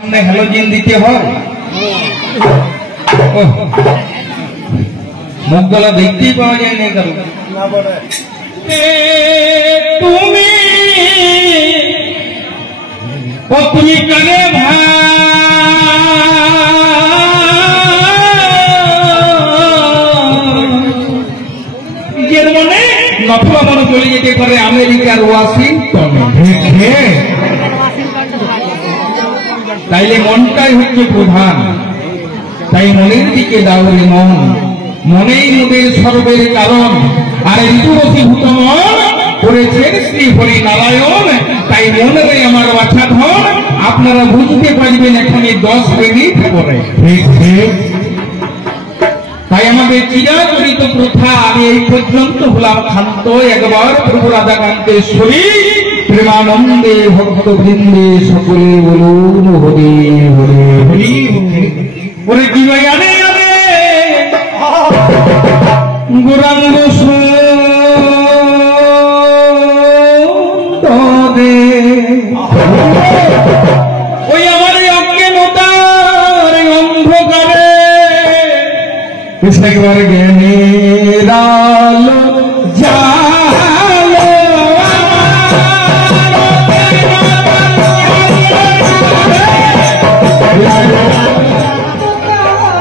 Halogen দিতে হয়। মুখ গলা দেখতেই পাওয়া যায় না কারণ তুমি তুমি কানে ভাইয়ের মনে নথবা মনে চলে যেতে পারে আমেরিকার ওয়াশিংটনে। তাইলে মনটাই হচ্ছে প্রধান, তাই মনের দিকে দাওরে মন, মনেই মোদের সর্বের কারণ। আর ঋতুবশীভূত মন করেছেন শ্রী হরি নারায়ণ, তাই মনের আমার বাছা ধন আপনারা বুঝতে পারবেন এখানে 10 মিনিট পরে। তাই আমাদের চিরাচরিত প্রথা, আমি এই পর্যন্ত হলাম ক্ষান্ত। একবার প্রভু রাধাকান্তেশ্বরী প্রেমানন্দে ভক্ত বৃন্দে সকলে বলুন হরি হরি হরি। ওরে কি ভাই আরে আরে গৌরাঙ্গ ওই আমার অজ্ঞানতার অন্ধকারে একবার জ্ঞানের আলো জালো।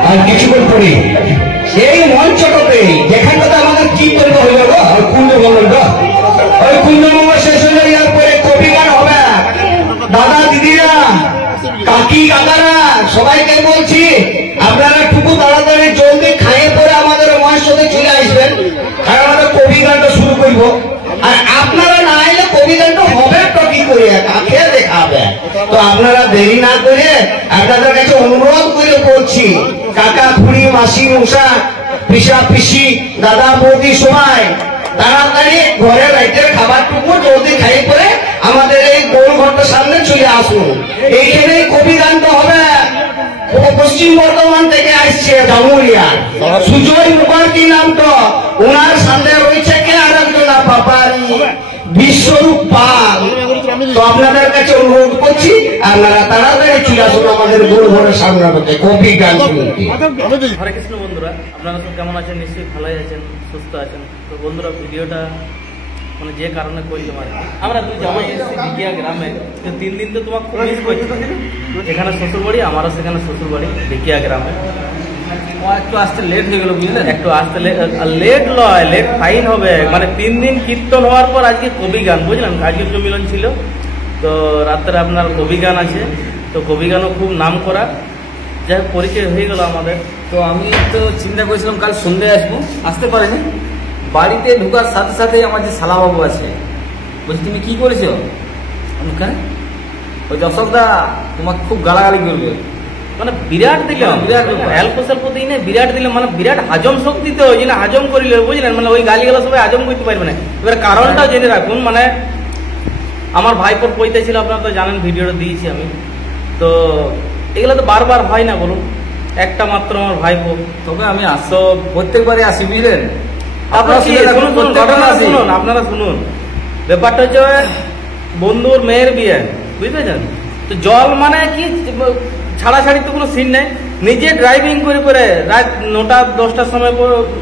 আর কিছুক্ষণ পরে সেই মঞ্চটাতে যেখানটাতে আমাদের কীর্তন হইল কুণ্ড বলল, ওই কুণ্ড শেষ হয়ে যাওয়ার পরে কবি গান হবে। দাদা দিদিরা কাকি কাকারা সবাইকে বলছি আপনারা টুকু তাড়াতাড়ি জলদি খাইয়ে পরে আমাদের মঞ্চতে চলে আসবেন, কারণ আমরা কবি গানটা শুরু করব। আর আপনারা না এলে কবি গানটা হবে তো কি করে, কাকে দেখাবে। তো আপনারা দেরি না করে আপনাদের কাছে অনুরোধ করে বলছি, কাকা খুড়ি মাসি মশা পিসা পিসি দাদা বৌদি সবাই তাড়াতাড়ি ঘরে রাইতের খাবারটুকু জলদি খাই করে আমাদের এই গোল ঘরটার সামনে চলে আসুন। এইখানে কবি গানটা হবে। পশ্চিম বর্ধমান থেকে আসছে জামুরিয়া সুজয় মুখার্জি নামটা, ওনার সামনে রয়েছে কে আর একজন বাবারি বিশ্বরূপ পাল। তো আপনাদের কাছে অনুরোধ করছি আপনারা তাড়াতাড়ি চলে আসুন আমাদের গোল ঘরের সামনে কবি গান শুনতে। হরে কৃষ্ণ বন্ধুরা, আপনারা সব কেমন আছেন? নিশ্চয়ই ভালোই আছেন, সুস্থ আছেন। তো বন্ধুরা, ভিডিওটা মানে যে কারণে করলাম আর আমরা তুই জামাই এসেছি বিকিয়া গ্রামে, তো 3 দিন তো তোমাকে খুব মিস করছি। যেখানে শ্বশুরবাড়ি আমারও সেখানে শ্বশুরবাড়ি বিকিয়া গ্রামে। একটু আসতে লেট হয়ে গেল বুঝলেন, একটু আসতে লেট নয়, লেট ফাইন হবে। মানে 3 দিন কীর্তন হওয়ার পর আজকে কবি গান, বুঝলেন, আজকে মিলন ছিল। তো রাত্রে আপনার কবি গান আছে, তো কবি গানও খুব নাম করা, যাই হোক পরিচয় হয়ে গেল আমাদের। তো আমি তো চিন্তা করেছিলাম কাল সন্ধ্যায় আসবো, আসতে পারিনি। বাড়িতে ঢুকার সাথে সাথে আমার যে শালাবাবু আছে বলছি, তুমি কি করেছো? কেন? ওই অশোকদা তোমাকে খুব গালাগালি করবে। মানে বিরাট দিলাম, বিরাট হেল্প দিই না, বিরাট দিলাম, মানে বিরাট হজম শক্তিতে ওই জন্য হজম করিল, বুঝলেন। মানে ওই গালিগুলো সবাই হজম করতে পারবে না। এবার কারণটাও জেনে রাখুন। মানে আমার ভাইপোর পৈতে ছিল, আপনারা তো জানেন, ভিডিওটা দিয়েছি আমি। তো এগুলো তো বারবার হয় না বলুন, একটা মাত্র আমার ভাইপো। তবে আমি আসো প্রত্যেকবারে আসি বুঝলেন। আপনারা শুনুন, ব্যাপারটা হচ্ছে বন্ধুর মেয়ের বিয়ে, বুঝতে পেরেছেন। তো জল মানে কি ছাড়াছাড়ি তো কোনো সিন নেই, নিজে ড্রাইভিং করে করে রাত 9টা-10টার সময়।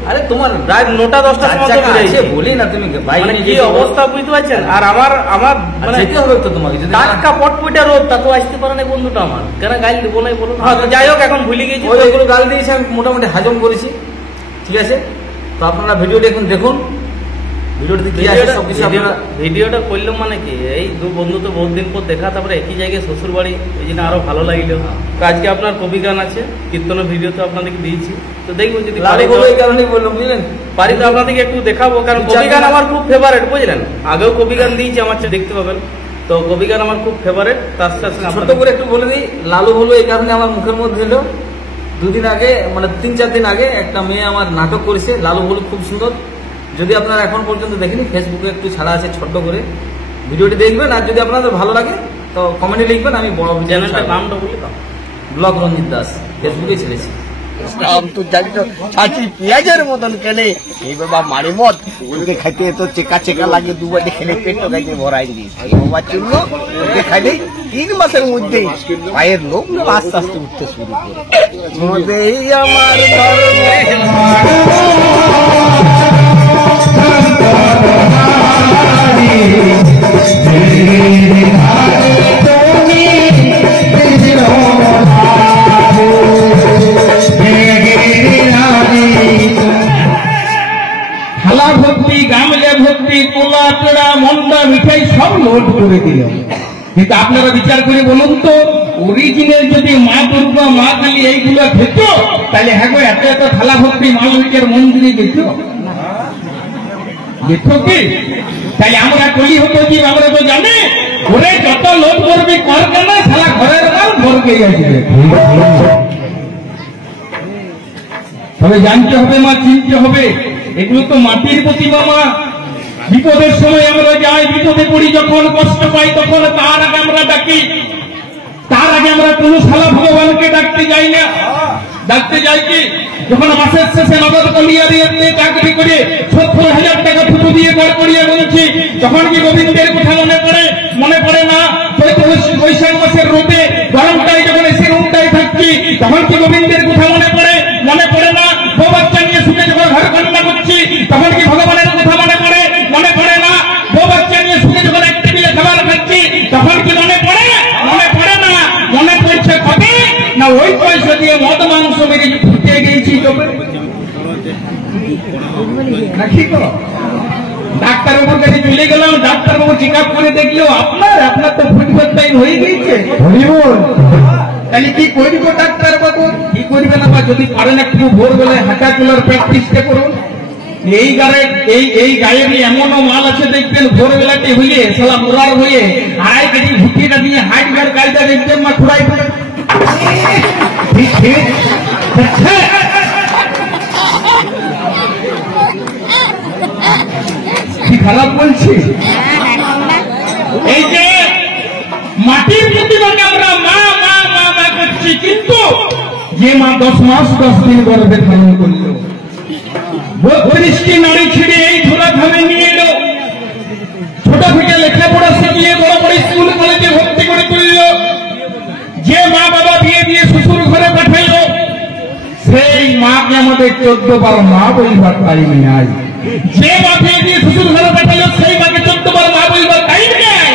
আরে তোমার রাত 9টা-10টার সময় বলি না তুমি মানে কি অবস্থা, বুঝতে পারছেন। আর আমার মানে যেতে হবে তো তোমাকে, টাটকা পটপটা রোদ, তা তো আসতে পারে না বন্ধুটা আমার, কেন গাইল দেবো নাই বলুন। হ্যাঁ, যাই হোক, এখন ভুলে গেছি। ওইগুলো গাল দিয়েছি আমি, মোটামুটি হজম করেছি, ঠিক আছে। তো আপনারা ভিডিওটা এখন দেখুন, ভিডিওটা করলাম মানে কি, এই দু বন্ধু তো বহুত দিন পর দেখা, তারপরে একই জায়গায় শ্বশুর বাড়ি, ওই জন্য আরো ভালো লাগলো। তো আজকে আপনার কবি গান আছে, কীর্তনের ভিডিও তো আপনাদেরকে দিয়েছি। তো দেখবো যদি পারি তো আপনাদেরকে একটু দেখাবো, কারণ কবি গান আমার খুব ফেভারেট, বুঝলেন। আগেও কবি গান দিয়েছি, আমার দেখতে পাবেন। তো কবি গান আমার খুব ফেভারেট। তার সাথে ছোট করে একটু বলে দিই, লালু হলো এই কারণে আমার মুখের মধ্যে এলো। 2 দিন আগে, মানে 3-4 দিন আগে একটা মেয়ে আমার নাটক করেছে, লালু হলো, খুব সুন্দর। যদি আপনারা এখন পর্যন্ত দেখেনি, ফেসবুকে একটু ছাড়া আছে ছোট্ট করে, ভিডিওটি দেখবেন। আর যদি আপনাদের ভালো লাগে তো কমেন্টে লিখবেন, আমি বড় চ্যানেলটার নামটা বলি তো, ব্লগ রঞ্জিত দাস, ফেসবুকে ছেড়েছি। তো জানি তো ছাঁচি পেঁয়াজের মতন কেনে এই বাবা মারে মত ওকে খাইতে তো চেকা চেকা লাগে দুবারে খেলে পেট তো খাইতে ভরাই দিয়েছে এই বাবা চূর্ণ ওকে খাইলে 3 মাসের মধ্যেই পায়ের লোক আস্তে আস্তে উঠতে শুরু করে মোদেই আমার ধর্মে থালা ভর্তি গামলে ভর্তি কোলা পেড়া মন্ডা মিঠাই সব লোড করে দিল। কিন্তু আপনারা বিচার করে বলুন তো, অরিজিনাল যদি মা দুর্গা মা কালী এইগুলো খেত, তাহলে হ্যাঁ গো এত এত থালা ভর্তি মালিকের মন্দিরে যেত যেত কি? তাহলে আমরা কলি হতো কি? আমরা তো জানি ওরে যত লোড করবি কর কেন, সালা ঘরের মাল ঘরকে আসবে। তবে জানতে হবে মা, চিনতে হবে, এগুলো তো মাটির প্রতিমা মা। বিপদের সময় আমরা যাই, বিপদে পড়ি যখন, কষ্ট পাই তখন তার আগে আমরা ডাকি। তার আগে আমরা কোন শালা ভগবানকে ডাকতে যাই না। ডাকতে যাই কি? যখন মাসের শেষে নগদ কলিয়া দিয়ে চাকরি করে 70,000 টাকা ফুটো দিয়ে ঘর করিয়ে বলছি, তখন কি গোবিন্দের কথা মনে পড়ে? মনে পড়ে না। বৈশাখ মাসের রোদে গরমটাই যখন এসে রুমটাই থাকছি, তখন কি গোবিন্দের কথা মনে পড়ে? মনে পড়ে না। বউ বাচ্চা নিয়ে শুনে যখন ঘর কান্না করছি, তখন কি ভগবানের কথা মনে পড়ে? মনে পড়ে না। বউ বাচ্চা নিয়ে শুনে যখন এক টেবিলে খাবার খাচ্ছি, তখন কি মনে পড়ে? মনে পড়ে না। মনে পড়ছে কবে না ওই পয়সা দিয়ে মদ মাংস মেরে ফুটে গেছি নাকি তো। ডাক্তারবাবুর কাছে চলে গেলাম, ডাক্তারবাবু চেক আপ করে দেখলো আপনার তো ফুটবল টাইম হয়ে গিয়েছে। তাহলে কি করবো ডাক্তারবাবু? কি করবে না, যদি পারেন একটু ভোরবেলায় হাঁটা চলার প্র্যাকটিসটা করুন। এই গায়ের এমনও মাল আছে দেখবেন, ভোরবেলাতে হইলে সালা মোরার হয়ে 2.5 কেজি ভুটিটা দিয়ে হাইটবার কায়দা দেখবেন মা খুঁড়াই করে। ঠিক ঠিক কি খারাপ বলছি? এই যে মাটির প্রতিমাকে আমরা মা মা মা মা করছি, কিন্তু যে মা 10 মাস 10 দিন গর্ভে ধারণ করলো, 32টি নারী ছেড়ে এই ধরা ধামে নিয়ে এলো, ছোট থেকে লেখাপড়া শিখিয়ে বড় বড় স্কুল কলেজে ভর্তি করে তুলল, যে মা বাবা বিয়ে দিয়ে শ্বশুর ঘরে পাঠাইল, সেই মাকে আমাদের 14 বার মা বলবার টাইম নাই। যে মা বিয়ে দিয়ে শ্বশুর ঘরে পাঠাইল, সেই মাকে 14 বার মা বলবার টাইম নেই।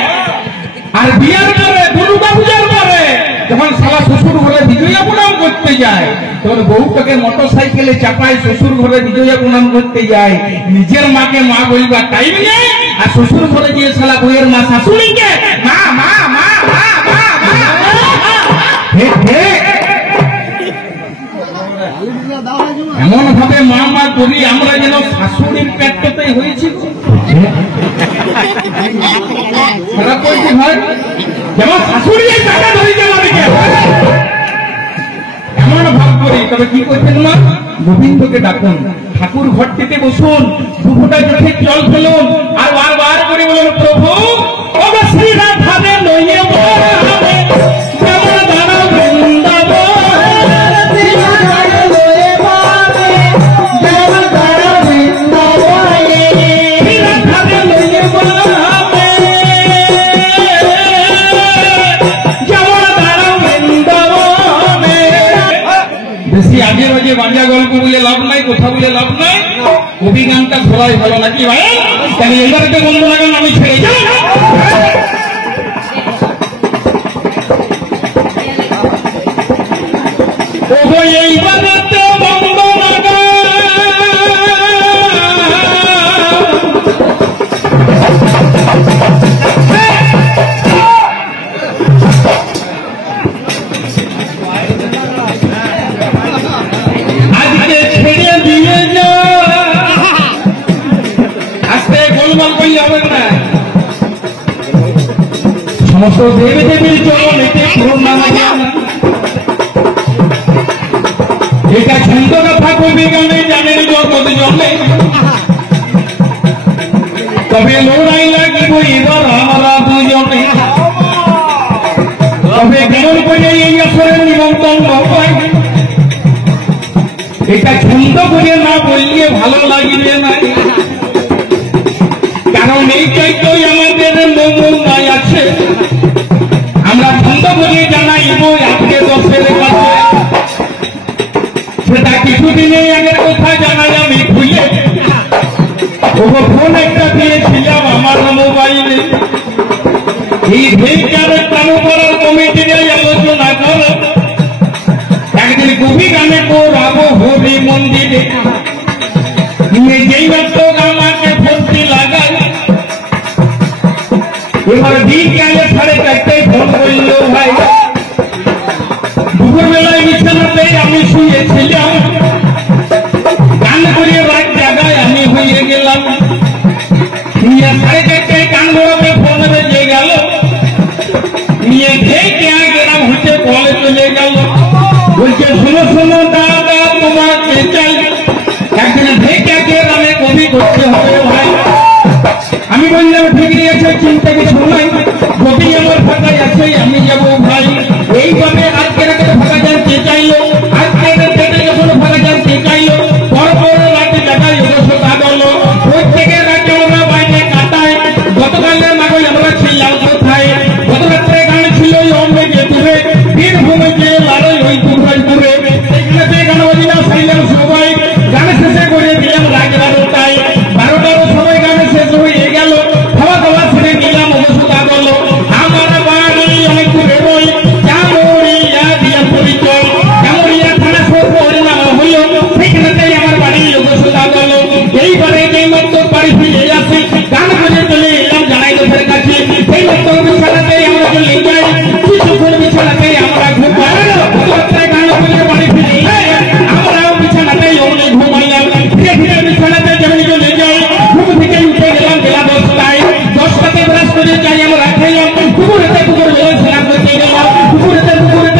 আর বিয়ের পরে দুর্গা পূজার পরে যখন সারা শ্বশুর ঘরে বিজয়া প্রণাম করতে যায়, তখন বউটাকে মোটর সাইকেলে চাপায় শ্বশুর ঘরে বিজয়া প্রণাম করতে যায়, নিজের মাকে মা বলবার টাইম নেই। আর শ্বশুর ঘরে গিয়ে সালা বউয়ের মা শাশুড়িকে মা মা মা মা মা মা। এমন ভাবে মা মা করি আমরা যেন শাশুড়ির পেটটাই হয়েছি। খারাপ বলছি ভাই, যেমন শাশুড়ি টাকা ধরিতে আমাদেরকে এমন ভাব করি। তবে কি করছেন মা? গোবিন্দকে ডাকুন, ঠাকুর ঘরটিতে বসুন, দুপুরটা চোখে জল ফেলুন, আর বারবার করে বলুন, প্রভু অবশ্যই রাধারে লইয়ে আগে বাজে বাংলা গল্প বলে লাভ নাই, কথা বলে লাভ নাই, কবি গানটা ধরাই ভালো নাকি ভাই? তাহলে এবারে বন্ধ লাগান, আমি ছেড়ে যাই। এইবারে বন্ধ লাগা সমস্ত দেবী দেবীর চরণেতে প্রণাম। এটা ছন্দ কথা কবি গানে জানেন জগৎ জলে, তবে লড়াই লাগিব এবার আমরা দুজনে। তবে কেমন করে এই আসরের নিমন্ত্রণ পাই, এটা ছন্দ করে না বললে ভালো লাগবে না, কারণ এইটাই তো আমাদের নমুনায় আছে। আমরা ছন্দ করে জানাইব আজকে 10-এর কাছে, সেটা কিছুদিনের আগের কথা জানাই আমি ভুলে। ফোন একটা দিয়েছিলাম আমার মোবাইলে, এই ভেঞ্চার চালু করার কমিটি নিয়ে আলোচনা করো, একদিন কবি গানে করাবো হরি মন্দিরে। যেই মাত্র আমাকে ভর্তি লাগাই, এবার বিকালে 4:30টায় ফোন করলো ভাই। দুপুরবেলায় বিছানাতে আমি শুয়েছিলাম, গান করে রাত জায়গায় আমি হয়ে গেলাম। 4:30টায় গান ধরাতে ফোন বেজে গেল, নিয়ে থেকে গ্রাম হতে কলে চলে গেল। বলছে শোনো শোনো দাদা তোমাকে চাই, একদিন থেকে গ্রামে কবি করতে হবে ভাই। আমি বললাম ঠিকই আছে, চিন্তা কিছু নাই, যদি আমার ফাঁকাই আছে আমি যাবো ভাই। এইভাবে আজকে রাতে ফাঁকা জানতে চাইলো, আজকে রাতে যখন ফাঁকা জানতে চাইলো, পরপর রাতে দেখাই অবশ্যতা গেল। প্রত্যেকের রাতে আমরা বাইরে কাটাই, গতকালের মাগল আমরা ছিলাম কোথায়? গত রাত্রে গান ছিল অম্বে যে দূরে, বীরভূমে যে লড়াই ওই দুর্গাপুরে, সেখানে গান বাজিনা ছিলাম সবাই। গান শেষে করে দিলাম রাত 12টায়, 12টার সময় গান শেষ হয়ে গেল, খাওয়া দাওয়া ছেড়ে নিলাম অবশ্যতা গেল। আমার বাড়ি অনেক দূরে বই, জামুরিয়া দিয়া পরিচয়, জামুরিয়া থানা সরকার নাম হইল, সেখানেই আমার বাড়ি অবশ্যতা গেল। এইবারে যেই মাত্র বাড়ি ফিরে আসি, গান বাজে চলে এলাম জানাই লোকের কাছে। সেই মাত্র বিছানাতে আমরা চলে যাই, কিছুক্ষণ বিছানাতে আমরা ঘুমাই। গান বাজে বাড়ি ফিরে আমরাও বিছানাতেই অমনি ঘুমাইলাম। ধীরে ধীরে বিছানাতে যেমনি চলে যাই, ঘুম থেকে উঠে গেলাম বেলা 10টায়। 10টাতে ব্রাশ করে যাই আমরা খেলাম, পুকুরেতে স্নান করতে গেলাম, পুকুরেতে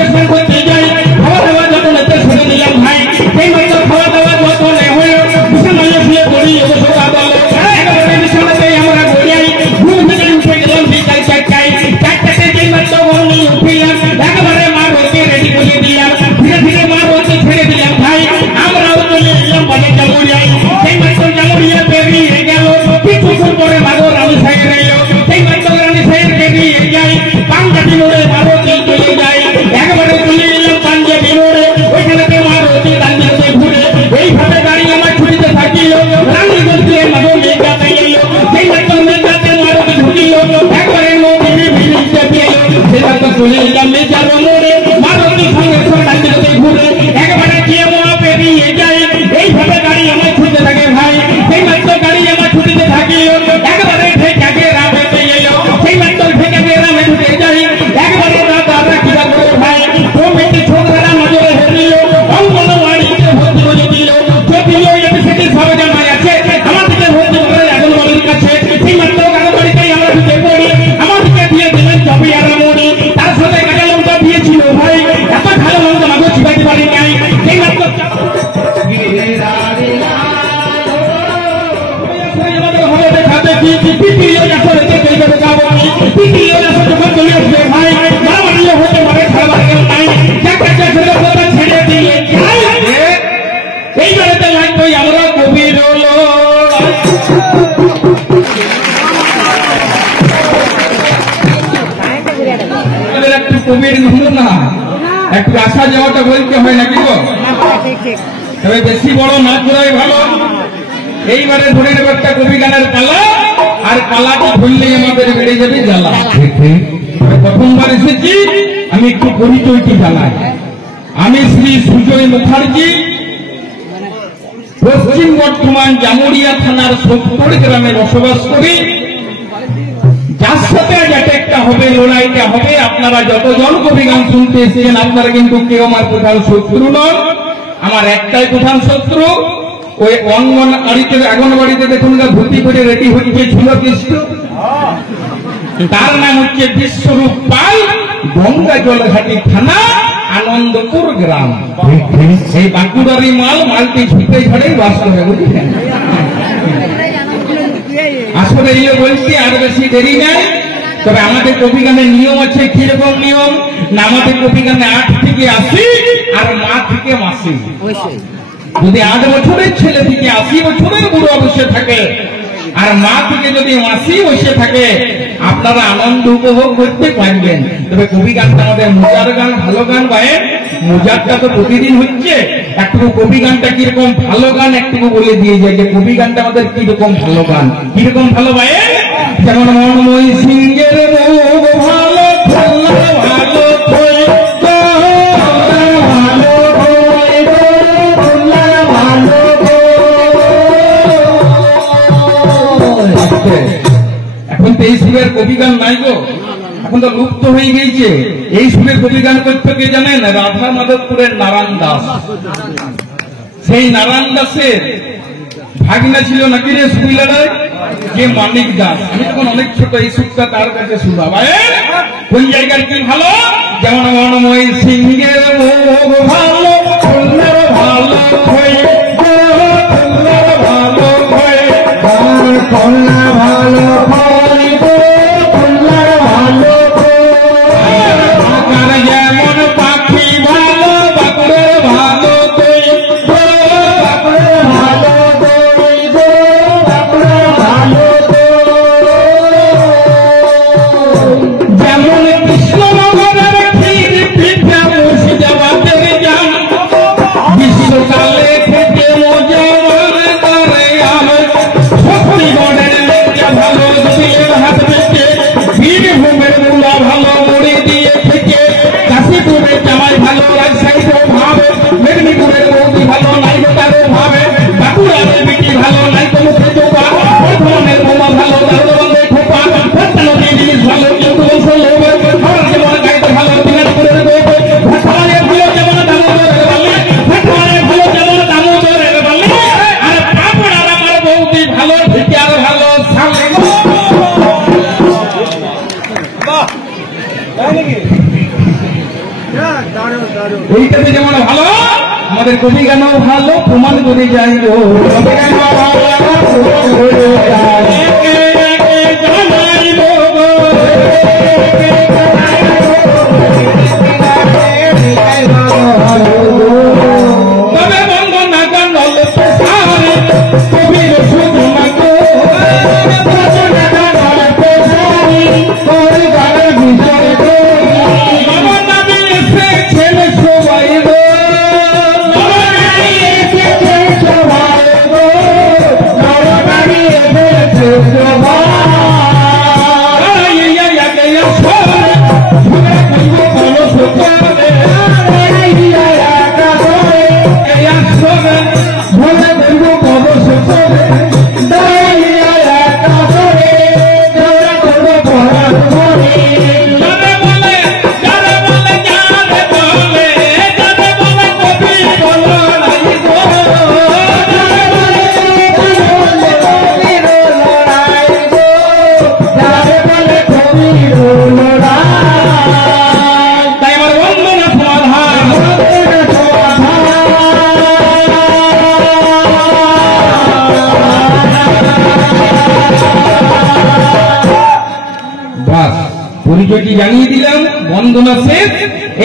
স্নান করতে যাই। খাওয়া দাওয়া যতনেতে ছেড়ে দিলাম ভাই। সেই মাত্র খাওয়া দাওয়া যতনে হয়ে বিছানায় শুয়ে পড়ি অবশ্যতা গেল। একেবারে বিছানাতে আমরা গড়িয়াই, ঘুম থেকে উঠে গেলাম বিকাল 4টায়। 4টাতে যেই মাত্র অমনি উঠিলাম, একেবারে মা রোদে রেডি করে দিলাম। ধীরে ধীরে মা রোদে ছেড়ে দিলাম ভাই। আমরাও চলে এলাম বাড়ি জামুরিয়ায়। সেই মাত্র জামুরিয়া বেরিয়ে গেল, কিছুক্ষণ পরে মাগর আমি সাইড এলো। সেই মাত্র আমি সাইড বেরিয়ে যাই, পাঞ্জাবি মোড়ে মারুতি চলে যাই। একেবারে চলে এলাম পাঞ্জাবি মোড়ে, ওইখানে মারুতি দাঁড়িয়ে ঘুরে। এইভাবে গাড়ি আমার ছুটিতে থাকিল, রানীগঞ্জ দিয়ে মাগর মেঘাতে এলো। সেই মাত্র মেঘাতে মারুতি ঢুকিল, একবারে নদী ভিড়িতে পেল। সেই মাত্র চলে এলাম মেজার মোড়ে, মারুতি সঙ্গে সঙ্গে দাঁড়িয়ে ঘুরে। একবারে গিয়ে মোড়া পেরিয়ে যাই, এইভাবে গাড়ি আমার ছুটতে থাকে ভাই। সেই মাত্র গাড়ি আমার ছুটিতে থাকিল, একবারে ঠেকাকে রামেতে এলো। সেই মাত্র ঠেকাকে রামে ঢুকে যাই, একবারে দাদা কিবা করে ভাই। কমিটি ছোকরা নজরে হরিল, অঙ্গনওয়াড়িতে ভর্তি করে দিল। যদিও এমসিটি সব জানাই আছে, আমাদেরকে ভর্তি করে এখন বাড়ির কাছে। সেই মাত্র গাড়িতেই আমরা ঢুকে পড়ি, আমাদেরকে দিয়ে দিলেন চপি আর মুড়ি, তার সাথে কাঁচা লঙ্কা দিয়েছিল ভাই। এত ভালো লঙ্কা মাগো চিবাইতে পারি নাই। সেই মাত্র এইবারেতে লাগবে আমরা কবির একটু কবির নমুনা, একটু আসা যাওয়াটা বলতে হয় নাকি গো? তবে বেশি বড় না করাই ভালো। এইবারে ধরে নেব একটা কবি গানের পালা, আর পালাটা ধরলে আমাদের বেড়ে যাবে জ্বালা। প্রথমবার এসেছি, আমি একটু পরিচয়টি জানাই। আমি শ্রী সুজয় মুখার্জি, পশ্চিম বর্ধমান জামুরিয়া থানার 70 গ্রামে বসবাস করি। যার সাথে একটা হবে লড়াইটা হবে। আপনারা যতজন কবি গান শুনতে এসেছেন, আপনারা কিন্তু কেউ আমার প্রধান শত্রু নন। আমার একটাই প্রধান শত্রু, ওই অঙ্গনবাড়িতে দেখুন ধুতি করে রেডি হচ্ছে ছিল কৃষ্ণ, তার নাম হচ্ছে বিশ্বরূপ পাল, গঙ্গা জলঘাটি থানা, আনন্দপুর গ্রাম। এই বাঁকুড়ারি মালটি ছুটে ঝড়ে বাস করে, বুঝলেন? আসলে এই বলছি, আর বেশি দেরি নাই। তবে আমাদের কবি গানের নিয়ম আছে। কিরকম নিয়ম না, আমাদের কবি গানে 8 থেকে 80 আর মা থেকে মাসি। যদি 8 বছরের ছেলে থেকে 80 বছরের বুড়ো বসে থাকে আর মা থেকে যদি 80 বসে থাকে, আপনারা আনন্দ উপভোগ করতে পারবেন। তবে কবি গানটা আমাদের মজার গান, ভালো গান গায়েন। মজারটা তো প্রতিদিন হচ্ছে, একটু কবি গানটা কিরকম ভালো গান একটু বলে দিয়ে যায় যে কবি গানটা আমাদের কিরকম ভালো গান, কিরকম ভালো গায়েন। যেমন মনময় সিংহের মুখ ভালো, ভালো ভালো এখন তো এই সুরের কবি গান নাই গো, এখন তো লুপ্ত হয়ে গেছে। এই সুরের কবি গান করতে কে জানেন? রাধা মাধবপুরের নারায়ণ দাস। সেই নারায়ণ দাসের ভাগনা ছিল নাকি রে সুবিলারায়, যে মানিক দাস। আমি তখন অনেক ছোট, এই সুরটা তার কাছে শুনবা। কোন জায়গার কি ভালো? যেমন মনময় সিংহের মুখ ভালো, খুলনার ভালো হয়ে, খুলনার ভালো হয়ে, খুলনা ভালো হয় গো, খুলনার ভালো আকার যেমন পাখি ভালো, বাকুড়ের ভালো তুই গো, বাকুড়ের ভালো তুই গো, বাকুড়ের ভালো যেমন কৃষ্ণনগরের ক্ষীর পিঠা মুর্শিদাবাদের জান, গ্রীষ্মকালে থেকে মজা করে আমার শক্তিগড়ের লেজা ভালো, দুইয়ের হাত বেঁচে বীরভূমের মুলা ভালো, মুড়ি দিয়ে থেকে কাশীপুরের জামাই ভালো, রাজশাহীতেও ভাবে, মেদিনীপুরের বৌদি ভালো, নাইকো তারও ভাবে, বাঁকুড়ার বিটি ভালো, নাইকো মুখে চোপা, বর্ধমানের বোমা ভালো, দারোগানের খোপা, নদীর জিনিস ভালো, কিন্তু লোবে আমার যেমন গাইতে ভালো, দিনাজপুরের বউবে ভাটমানের ভালো যেমন দামোদরের বাল্লি, ভাটমানের ভালো যেমন দামোদরের বাল্লি, আর পাপড়ার আমার বৌদি ভালো, ভিকার ভালো সামনে এইটাতে যেমন ভালো, আমাদের কবি গানও ভালো, প্রমাণ করে যাই গো। কবি গান ভালো, তবে বন্দনা গান কবির শুধু মাগো, ছেলে সবাই গো, তাই আমার বন্দনা সমাধান। বাস পরিচয়টি জানিয়ে দিলাম, বন্দনা শেষ।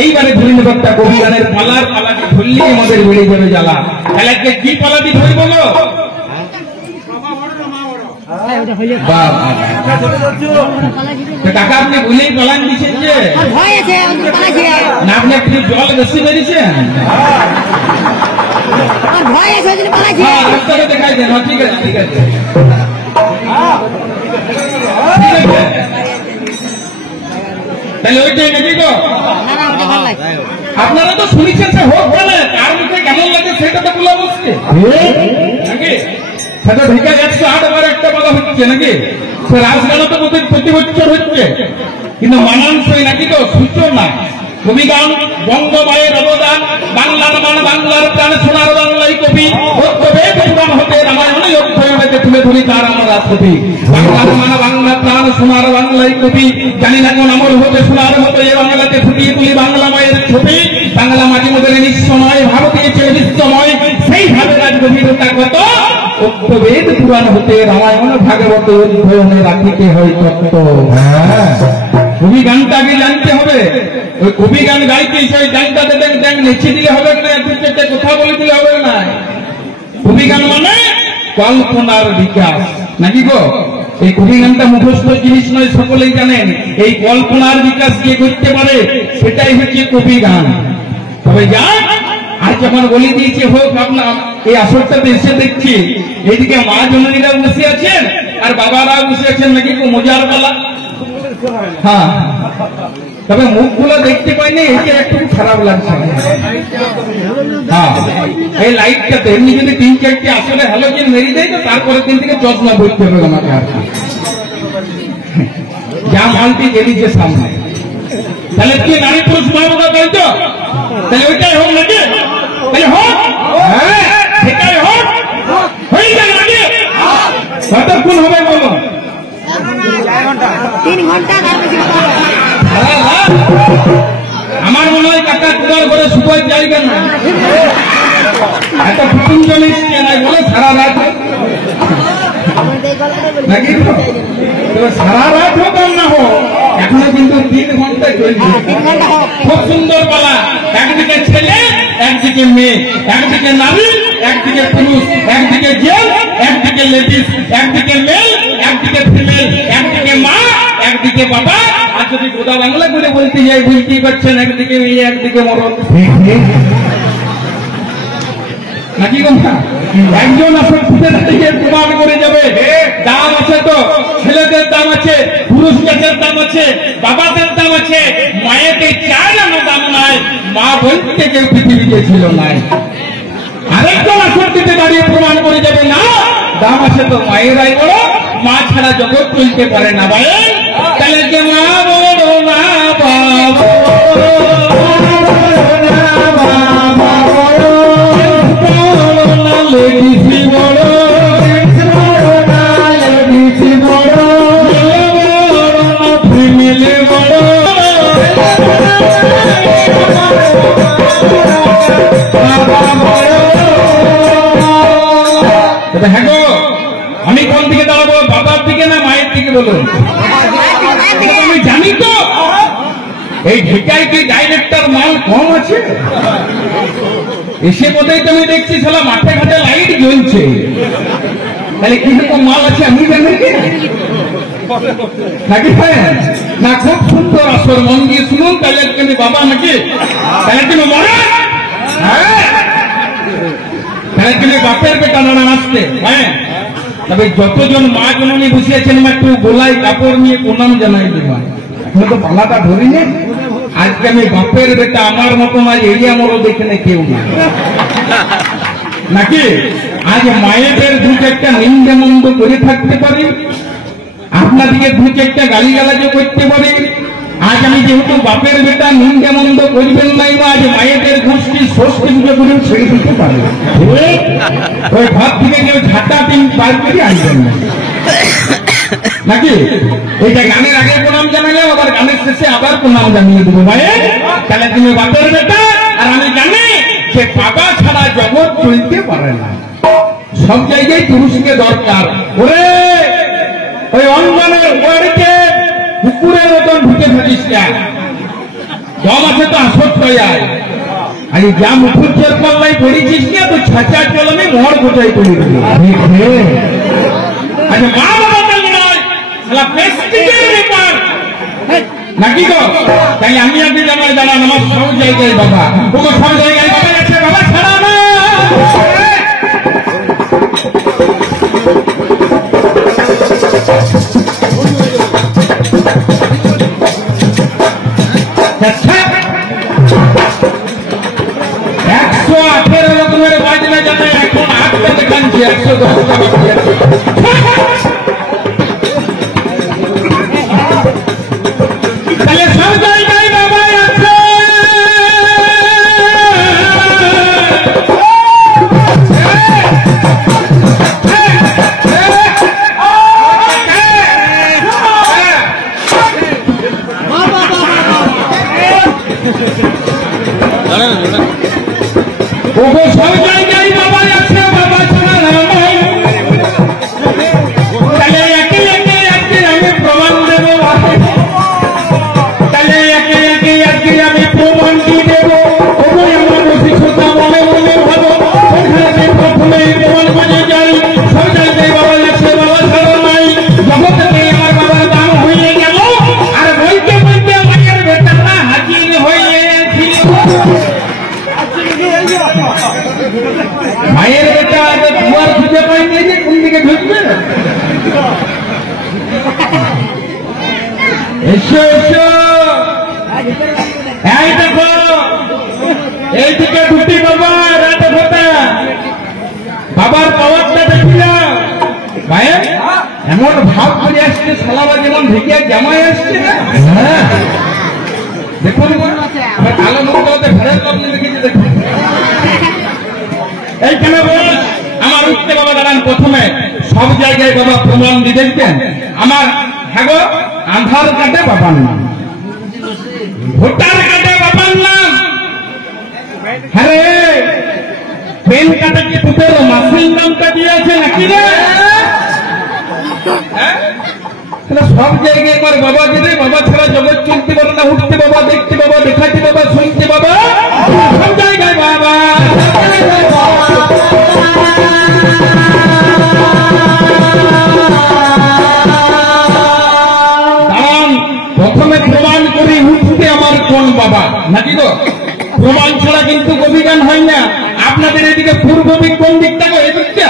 এইবারে ধরে নেব একটা কবি গানের পালার, পালাটি ধরলেই আমাদের বেড়ে যাবে জ্বালা। তাহলে আজকে কি পালাটি ধরে বলো? কাকা আপনি বলেই পালান দিচ্ছেন যে না, আপনি একটু জল বেশি বেরিয়েছেন, রাস্তাটা দেখাই দেন। ঠিক আছে ঠিক আছে, তাহলে ওইটাই নাকি গো? আপনারা তো শুনেছেন সে হোক বলে, কার মুখে কেমন লাগে সেটা তো বলা বসছে নাকি? সেটা ঢেকে 108 বার একটা বলা হচ্ছে নাকি? সে রাজগানা তো প্রতি বছর হচ্ছে, কিন্তু মানানসই নাকি তো সূচনা। কবি গান বঙ্গমায়ের অবদান, বাংলার মান বাংলার প্রাণ, সোনার বাংলাই কবি, পুরাণ হতে রামায়ণে অধ্যয়নেতে তুলে ধরি তার আমরা ছবি। বাংলার মান বাংলা প্রাণ, সোনার বাংলাই কবি, জানি না কোন আমল হতে সোনার মতো এ বাংলাতে ফুটিয়ে তুলি বাংলা মায়ের ছবি। বাংলা মাটি মোদের নিঃসময়, ভারতীয় ছেলে বিশ্বময়, সেইভাবে রাজ গভীরতা কত, বেদ পুরাণ হতে রামায়ণ ভাগবত অধ্যয়নে রাখিতে হয় তত্ত্ব। কবি গানটা আগে জানতে হবে। ওই কবি গান গাইতে ওই গানটাতে নেচে দিলে হবে না, দু চারটে কথা বলে দিলে হবে না। কবি গান মানে কল্পনার বিকাশ, নাকি গো? এই কবি গানটা মুখস্থ জিনিস নয়, সকলেই জানেন। এই কল্পনার বিকাশ কে করতে পারে সেটাই হচ্ছে কবি গান। তবে যাক, আজ যখন বলে দিয়েছে হোক, আপনার এই আসরটাতে এসে দেখছি এইদিকে মা জননীরা বসে আছেন আর বাবারা বসে আছেন, নাকি গো? মজার বেলা। হ্যাঁ, তবে মুখগুলো দেখতে পাইনি, এটা একটু খারাপ লাগছে। হ্যাঁ, এই লাইটটাতে এমনি যদি 3-4টি আসলে হ্যালোজেন মেরে দেয় তো তারপরে দিন থেকে চশমা বইতে হবে আমাকে। আর যা মালটি বেরিয়েছে সামনে, তাহলে কি নারী পুরুষ মা বাবা তাই তো? তাহলে ওইটাই হোক নাকি? তাহলে হোক, হ্যাঁ সেটাই হোক, হয়ে যাবে নাকি? কতক্ষণ হবে বলো? 3 ঘন্টা। আমার মনে হয় কাকা তোমার ঘরে সুপার জায়গা না, এত কুটুমজন এসছে নাই বলে সারা রাত নাকি? সারা রাত হোক আর না হোক, এখনো কিন্তু 3 ঘন্টা চলছে। খুব সুন্দর পালা, একদিকে ছেলে একদিকে মেয়ে, একদিকে নারী একদিকে পুরুষ, একদিকে জেল একদিকে লেডিস, একদিকে মেল একদিকে ফিমেল, একদিকে মা একদিকে বাবা। আর যদি গোদা বাংলা করে বলতে যাই, বুঝতেই পারছেন, একদিকে মেয়ে একদিকে মরণ, নাকি কথা? একজন আসলে ফুটে থেকে প্রমাণ করে যাবে দাম আছে তো, ছেলেদের দাম আছে, পুরুষ গাছের দাম আছে, বাবাদের দাম আছে, মায়েতে চায় না দাম নাই, মা বলতে কেউ পৃথিবীতে ছিল নাই। আরেকজন আসল দিতে দাঁড়িয়ে প্রমাণ করে যাবে না দাম আছে তো মায়েরাই বড়, মা ছাড়া জগৎ চলতে পারে না। ভাই তাহলে যে মা বড় না লেডিসি বড়, লেডিসি বড়, ফিমেলে বড়। হ্যাঁ গো, আমি কোন দিকে দাঁড়াবো, বাবার দিকে না মায়ের দিকে বলুন? আমি জানি তো এই ঢেকায় কি ডাইরেক্টর মাল কম আছে, এসে বোধহয় তো আমি দেখছি সালা মাঠে ঘাটে লাইট জ্বলছে, তাহলে কিরকম মাল আছে আমি জানি নাকি? না, খুব সুন্দর আসর, মন দিয়ে শুনুন। তাহলে তুমি বাবা নাকি? তাহলে তুমি মরা, হ্যাঁ তাহলে তুমি বাপের বেটা না আসতে। হ্যাঁ, তবে যতজন মা জননী বসে আছেন একটু গোলায় কাপড় নিয়ে প্রণাম জানাই দেবা। এখন তো পালাটা ধরিনি, আজকে আমি বাপের বেটা, আমার মতো আজ এরিয়া মরো দেখে কেউ না, নাকি? আজ মায়েদের 2-4টা নিন্দে মন্দ করে থাকতে পারি, আপনাদিকে 2-4টা গালিগালাজও করতে পারি। আজ আমি যেহেতু বাপের বেটা, নিন্দে মন্দ করবেন নাই, আজ মায়েদের গোষ্ঠী ষষ্ঠী পুজো করে ছেড়ে দিতে পারে। ওই ভাব থেকে কেউ ঝাঁটা দিন পার করে আসবেন না, নাকি? এইটা গানের আগে প্রণাম জানালে আবার গানের শেষে আবার প্রণাম জানিয়ে দেবো। মায়ের তাহলে তুমি বাপের বেটা, আর আমি জানি যে বাবা ছাড়া জগৎ চলতে পারে না, সব জায়গায় পুরুষকে দরকার। ওরে ওই অঙ্গনের বাড়িতে কুকুরের মতন ঢুকে থাকিস না, দম আছে তো আসর হয়ে যায়। আর যা মুখুজ্জের পাল্লাই পড়েছিস না তো ছাঁচা চলনে মর কোথায় পড়ে দিল। আচ্ছা, মা বাবা নয়, প্রেস্টিজের ব্যাপার নাকি গো? তাই আমি আপনি জানাই জানান, আমার সব জায়গায় বাবা, ওকে সব জায়গায় বাবা আছে, বাবা ছাড়া না। আচ্ছা, 118 রকমের বাজনা জানে, এখন 8টা দেখাচ্ছি, 110টা বাকি আছে। তাহলে সব জায়গায় বাবা আছে, ওগো সব জায়গায় বাবা আছে, বাবা ছাড়া নাম। তাহলে একে একে আজকে আমি প্রমাণ দেবো, তাহলে একে একে আজকে আমি প্রমাণ দিয়ে দেবো। ওগো আমার শিশুটা মনে মনে ভালো, প্রথমে প্রমাণ মায়ের বেটা দুয়ার খুঁজে পাইনি যে কোন দিকে ঢুকবে। এসো এসো, এই দেখো এইদিকে দুটি বাবা রাতে ফোটা, বাবার পাওয়ারটা দেখিলাম। ভাইয়া এমন ভাব করে আসছে, সালাবা যেমন ঢেকিয়া জামাই আসছে না। দেখুন কালো মুখগুলোতে ভেড়ের কর্মী দেখেছি। দেখুন এইখানে বল আমার উঠতে বাবা দাঁড়ান। প্রথমে সব জায়গায় বাবা প্রমাণ দিয়ে দেখবেন আমার হ্যাগো আধার কার্ডে বাবার নাম, ভোটার কার্ডে বাবার নাম, হ্যাঁ পেন কার্ডে কি তোদের মাসির নামটা দিয়েছে নাকি রে? সব জায়গায় আমার বাবা দিদি, বাবা ছাড়া জগৎ চলতে পারে না। উঠতে বাবা, দেখতে বাবা, দেখাতে বাবা, শুনতে বাবা, সব জায়গায় বাবা। কারণ প্রথমে প্রমাণ করি উঠতে আমার কোন বাবা নাকি গো? প্রমাণ ছাড়া কিন্তু অভিজ্ঞান হয় না। আপনাদের এদিকে পূর্ব দিক কোন দিকটা গো? এই দিকটা?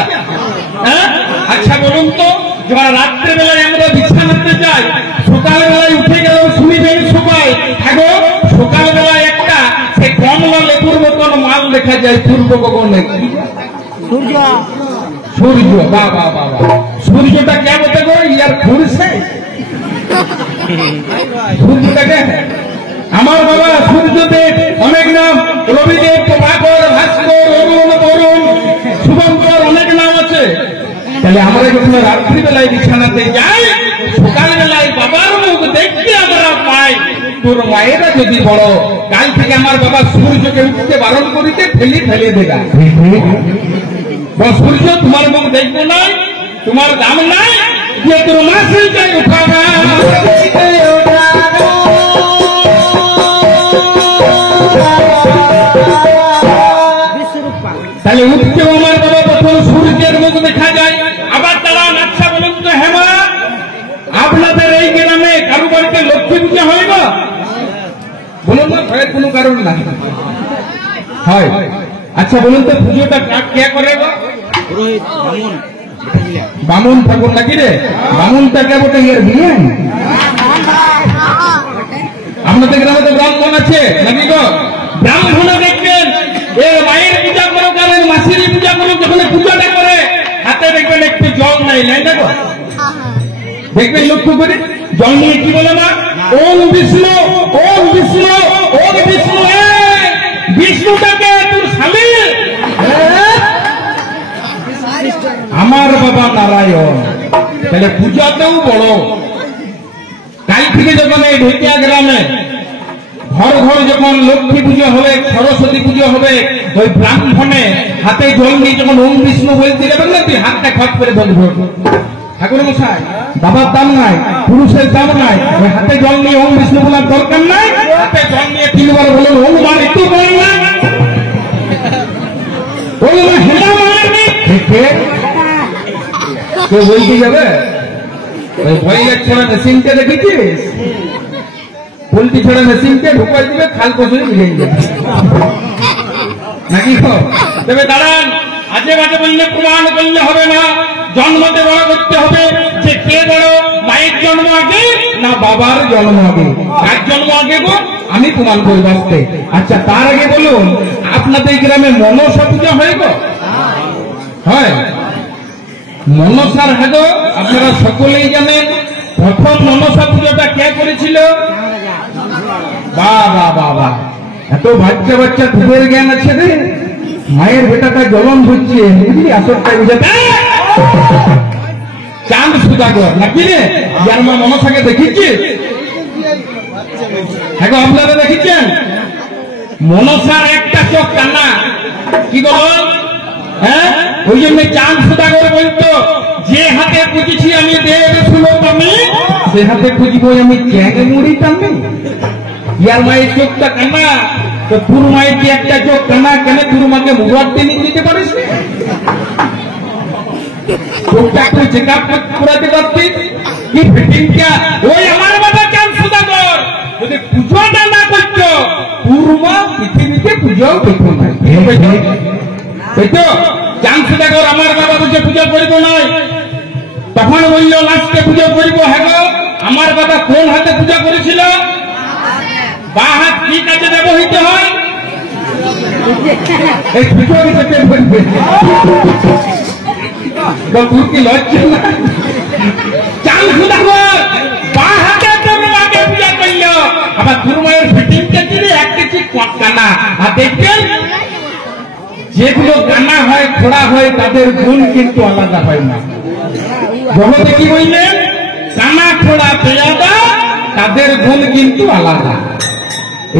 হ্যাঁ আচ্ছা বলুন তো, যখন রাত্রেবেলায় আমরা বিছানাতে যাই, সকালবেলায় উঠে গেল শুনিবেন সবাই থাকো সকালবেলায় একটা সে কমলা লেবুর মতন মাল দেখা যায় পূর্ব গগনে। সূর্য, সূর্য, বাবা বাবা, সূর্যটা কেমন দেখো ইয়ার ঘুরছে সূর্যটাকে। আমার বাবা সূর্যদেব অনেক নাম, রবিদেব, প্রভাকর, ভাস্কর, অরুণ, বরুণ, শুভঙ্কর, অনেক নাম আছে। তাহলে আমরা যখন রাত্রিবেলায় বিছানাতে যাই, সকালবেলায় বাবার মুখ দেখতে আমরা পাই। তোর মায়েরা যদি বড়, কাল থেকে আমার বাবা সূর্যকে উঠতে বারণ করিতে ফেলে ফেলে দেগা। সূর্য তোমার মুখ দেখবো না, তোমার দাম নাই, যে তোর মা সেইটাই উঠাবা। তাহলে উঠতেও আমার বাবা প্রথম সূর্যের মুখ দেখা যায়। আবার তারা আচ্ছা বলুন তো হেমা, আপনাদের এই গ্রামে কারু বাড়িতে লক্ষ্মী পূজা হয় না? বলুন না, ভয়ের কোনো কারণ নাই, হয়। আচ্ছা বলুন তো পুজোটা কে করে গো? বামুন ঠাকুর নাকি রে? বামুনটা কে বটে এর বিয়ে? আপনাদের গ্রামে তো ব্রাহ্মণ আছে নাকি গো? ব্রাহ্মণ দেখবেন এর মায়ের পূজা করো, কারণ মাসির পূজা করো, যখন পূজাটা করে হাতে দেখবেন একটু জল নাই, নাই দেখো দেখবেন লক্ষ্য করে জল নিয়ে কি বলে না, ওম বিষ্ণু, ওম বিষ্ণু, ওম বিষ্ণু। বিষ্ণুটাকে তোর স্বামী আমার বাবা নারায়ণ। তাহলে পূজাতেও বড়। কাল থেকে যখন এই ঢেকিয়া গ্রামে ঘর ঘর যখন লক্ষ্মী পুজো হবে, সরস্বতী পুজো হবে, ওই ব্রাহ্মণে হাতে জল নিয়ে যখন ওম বিষ্ণু বলতে যাবেন না, তুই হাতটা খট করে বলবো ঠাকুর মশাই, বাবার দাম নাই, পুরুষের দাম নাই, ওই হাতে জল নিয়ে ওম বিষ্ণু বলার দরকার নাই। হাতে জল নিয়ে তিনবার বলুন ওম মান, একটু বলেন না ওই হেলা মানি কেউ বলতে যাবে। ওই বইয়ের ছোড়া মেশিনটা দেখেছিস? পোল্ট্রি ছোড়া মেশিনকে ঢুকাই দিবে, খাল পশে মিলিয়ে যাবে নাকি? তবে দাঁড়ান, আজে বাজে বললে প্রমাণ করলে হবে না। জন্মতে বড় করতে হবে যে কে বড়, মায়ের জন্ম আগে না বাবার জন্ম আগে? কার জন্ম আগে গো? আমি প্রমাণ করি বাঁচতে। আচ্ছা তার আগে বলুন, আপনাদের গ্রামে মনসা পূজা হয় গো? হয়। মনসার হাগো আপনারা সকলেই জানেন। প্রথম মনসা পুজোটা কে করেছিল? বাবা বাবা, এত বাচ্চা বাচ্চা দুধের জ্ঞান আছে রে। মায়ের বেটাটা জ্বলন হচ্ছে, বুঝলি আসরটা বুঝাতে চাঁদ সুদাগর নাকি রে? যার মা মনসাকে দেখেছি, হ্যাঁ আপনারা দেখেছেন? মনসার একটা চোখ কান্না, কি বল? হ্যাঁ ওই জন্য চাঁদ সুদাগর বলতো, যে হাতে পুজেছি আমি দেব শুনো আমি, সে হাতে খুঁজবো আমি চ্যাঙে মুড়ি টানি। ইয়ার মায়ের চোখটা কান্না, তো তোর মায়ের কি একটা চোখ কান্না কেন? তোর মাকে মুরাদ দিয়ে দিতে পারিস না? চোখটা একটু চেক আপ করাতে পারতিস কি? ফিটিংটা ওই আমার বাবা চাঁদ সুদাগর যদি পুজোটা না করতো, তোর মা পৃথিবীতে পূজাও পেত না পেত চান্স দেখো আমার বাবা বলছে পূজা করিব নাই তখন বলল লাস্টে পূজা করিব। হ্যাঁ আমার বাবা কোন হাতে পূজা করেছিল? বা হাত কি কাজে ব্যবহৃত হয়? এই পুজো দিতে বলবে কি লজ্জা না? চান্স দেখো বা হাতে তুমি আগে পূজা করল আবার গুরুমায়ের ফিটিং কেটে এক কেজি কানা আর দেখবেন যেগুলো কানা হয় খোড়া হয় তাদের গুণ কিন্তু আলাদা হয় না। জগতে কি বললেন? কানা খোড়া পেয়াদা তাদের গুণ কিন্তু আলাদা।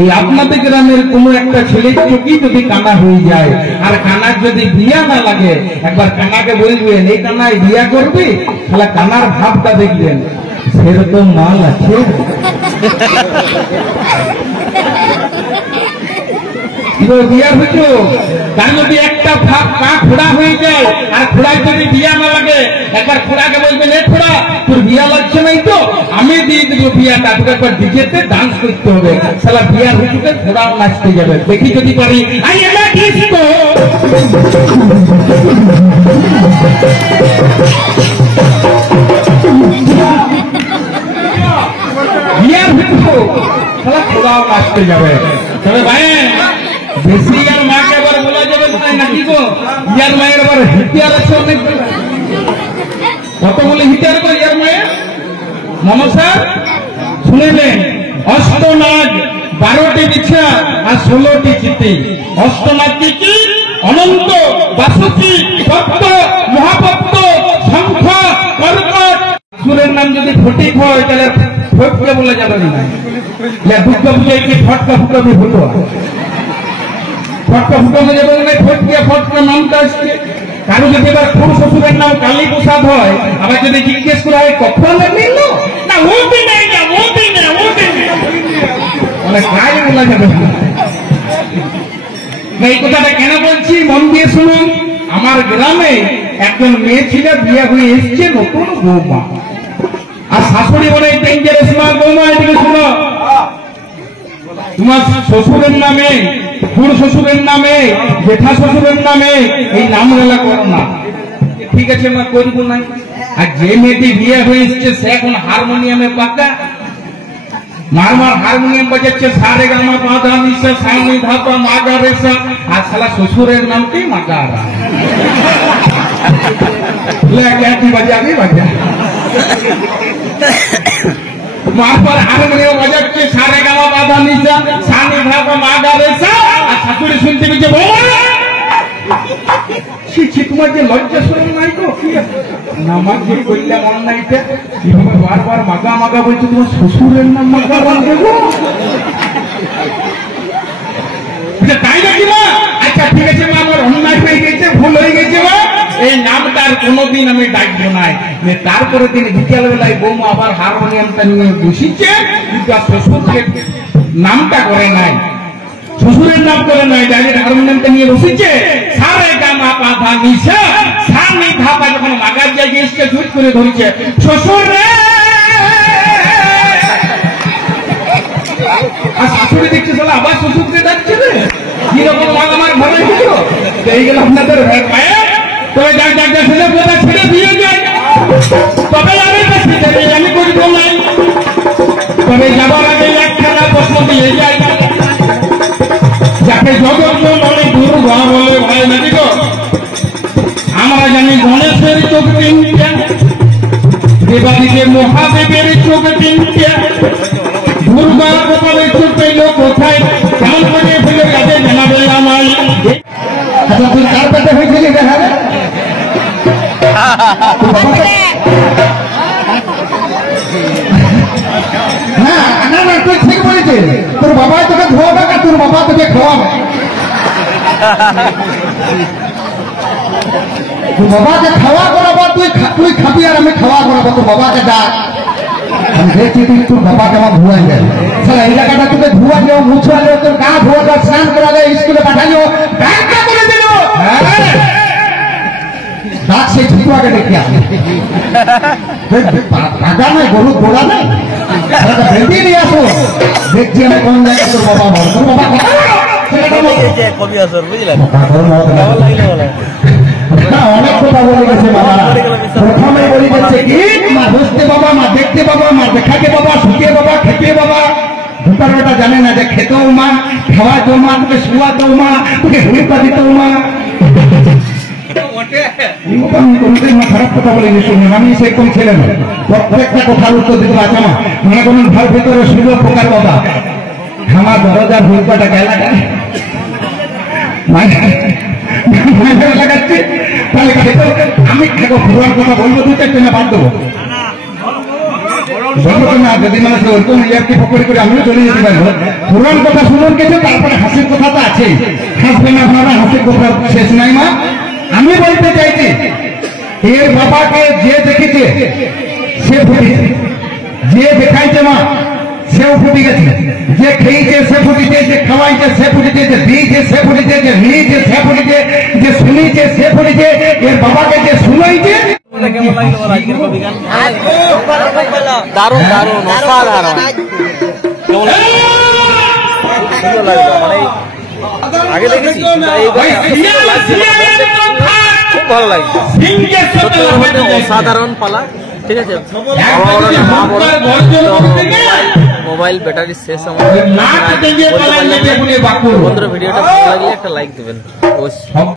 এই আপনাদের গ্রামের কোনো একটা ছেলের চোখই যদি কানা হয়ে যায় আর কানার যদি বিয়া না লাগে একবার কানাকে বলবেন এই কানায় বিয়া করবে তাহলে কানার ভাবটা দেখবেন সেরকম মাল আছে। বিয়া হইতো তার যদি একটা ভাব পা খোড়া হয়ে যায় আর খোড়ায় যদি বিয়া না লাগে একবার খোড়াকে বলবেন এ খোড়া তোর বিয়া লাগছে নাই তো আমি দিয়ে দেবো বিয়াটা, তোকে একবার ডিজেতে ডান্স করতে হবে। সালা বিয়ার হইতে খোড়াও নাচতে যাবে। দেখি যদি পারি আই এম আ ডিস্কো বিয়ার হইতো সালা খোড়াও নাচতে যাবে। তবে ভাই বেশি আর মাকে আবার বলা যাবে নাকি গো? ইয়ার মায়ের আবার হিতিয়ার আছে অনেক। কতগুলি হিতিয়ার করে ইয়ার মায়ের মনসা শুনেলেন? অষ্টনাগ 12টি বিছা আর 16টি চিতি। অষ্টনাগ কি? অনন্ত, বাসুকি, ভক্ত, মহাভক্ত, শঙ্খ, কর্কট। সুরের নাম যদি ফটিক হয় তাহলে ফটকে বলা যাবে না। দুর্গা পূজায় কি ফটকা ফুটাবি হতো? ফটকা ফুটানো যাবে না। ফটকে ফটকা নামটা আসছে। কারো যদি এবার খুব শ্বশুরের নাম কালী প্রসাদ হয় আবার যদি জিজ্ঞেস করা হয় কখন নিল না ও দিনে না ও দিনে ও দিনে মানে কাজ বলা যাবে না। এই কথাটা কেন বলছি মন দিয়ে শুনুন। আমার গ্রামে একজন মেয়ে ছিল, বিয়ে হয়ে এসছে নতুন বৌমা আর শাশুড়ি বলে ডেঞ্জারাস মা। বৌমা এদিকে শুনো, তোমার শ্বশুরের নামে, খুড় শ্বশুরের নামে, জেঠা শ্বশুরের নামে এই নাম রেলা করো না। ঠিক আছে মা করবো না। আর যে মেয়েটি বিয়ে হয়ে এসছে সে এখন হারমোনিয়ামে পাকা মারমার হারমোনিয়াম বাজাচ্ছে সারে গামা পাধা নিশা সামনে ধাপা মাগা রেসা আর শালা শ্বশুরের নামটি মাগারা কি বাজাবি বাজা মারমার হারমোনিয়াম বাজাচ্ছে সারে গামা পাধা নিশা সামনে ধাপা মাগা রেসা আর শাশুড়ি শুনতে পেয়েছে বৌমা ছি তোমার যে লজ্জা শরম নাই তো কি নামাজ যে করলাম অন্যায়টা কিভাবে বারবার মাগা মাগা বলছে তোমার শ্বশুরের নাম মাগা দেবো তাই নাকি মা? আচ্ছা ঠিক আছে মা আমার অন্যায় হয়ে গেছে, ভুল হয়ে গেছে মা, এই নামটা আর কোনোদিন আমি ডাকবো না। তারপরে তিনি বিকেলবেলায় বৌমা আবার হারমোনিয়ামটা নিয়ে বসিছে কিন্তু আর শ্বশুরকে নামটা করে নাই, শ্বশুরের নাম করে নাই, ডাইরেক্ট হারমোনিয়ামটা নিয়ে বসেছে সারে গামা পাধা নিশা সামনে ধাপা যখন মাগার জায়গায় এসে ঝুট করে ধরেছে শ্বশুর রে। আর শাশুড়ি দেখছে চলো আবার শ্বশুরকে ডাকছে রে কিরকম মাগ আমার ঘরে গেল এই গেল আপনাদের পায়ে। তবে যাক যাক যাক ছেলে কথা ছেড়ে দিয়ে যায় তবে আমি করিব নাই। তবে যাবার আগে একখানা প্রশ্ন দিয়ে যায় যাকে জগৎ বলে দুর্গা বলে ভাই নাকি গো? আমরা জানি গণেশের চোখ তিনটা, দেবাদিকে মহাদেবের চোখ তিনটা, দুর্গার কপালের চোখ পেল কোথায়? কেমন করে ফেলে কাজে জানাবে আমায়। আচ্ছা তুই কার পেটে হয়েছিলি দেখাবে? হ্যাঁ না না তুই ঠিক বলেছিস, তোর বাবা তোকে ধোয়াবে না তোর বাবা তোকে খাওয়াবে। তোর বাবাকে খাওয়া করাবো, তুই খাবি আর আমি খাওয়া করাবো। তোর বাবাকে ডাক, আমি দেখছি তুই তোর বাবাকে আমার ধোয়াই দেয়। এই জায়গাটা তোকে ধোয়া দিও, মুছালো, তোর গা ধোয়া দেওয়া, স্নান করালে, স্কুলে পাঠালো, ব্যাংকটা করে দিল। ডাক সেই ছিটুয়াকে দেখি আসে টাকা নাই, গরু গোড়া নেই, বেঁধে নিয়ে আসো। দেখছি আমি কোন জায়গায় তোর বাবা বল, তোর বাবা ছেলেটা মতো। কবি আসর বুঝলেন হ্যাঁ, অনেক কথা বলে গেছে বাবা। প্রথমে বলে গেছে কি মা বসতে বাবা, মা দেখতে বাবা, মা দেখাকে বাবা, শুতে বাবা, খেতে বাবা। ভূতারটা জানে না যে খেতেও মা, খাওয়াতেও মা, তোকে শুয়াতেও মা, তোকে হুড়িটা দিতেও মা। আমি কোনোদিন মা খারাপ কথা বলিনি, শুনুন আমি সেরকম ছেলে না। প্রত্যেকটা কথার উত্তর দিতে আছে মা। মনে করুন ঘর ভেতরে শুভ পোকার বাবা, আমার দরজার হুড়কাটা গেলা যায় লাগাচ্ছে, তাহলে আমি পুরান কথা বলবো, দু চারটে না বাদ দেবো বলবো না। যদি মানুষ ওরকম ইয়ারকে পকড়ে করে আমিও চলে যেতে পারবো। পুরান কথা শুনুন গেছে, তারপরে হাসির কথা তো আছে। হাসবে না আপনারা, হাসির কথা শেষ নাই মা। আমি বলতে চাইছি এর বাবাকে যে দেখেছে সে ফুটেছে, যে দেখাইছে মা সেও ফুটে গেছে, যে খেয়েছে সে ফুটেছে, যে খাওয়াইছে সে ফুটেছে, যে দিয়েছে সে ফুটেছে, যে নিয়েছে সে ফুটেছে, যে শুনেছে সে ফুটেছে। এর বাবাকে যে শুনাইছে। কেমন লাগলো বলো আজকের কবি গান? দারুণ দারুণ অসাধারণ। কেমন সুন্দর লাগলো, মানে আগে দেখেছি খুব ভালো লাগছে, সত্যি কথা বলতে অসাধারণ পালা। ঠিক আছে, মোবাইল ব্যাটারি শেষ আমার বন্ধুরা, ভিডিওটা ভালো লাগলে একটা লাইক দেবেন অবশ্যই।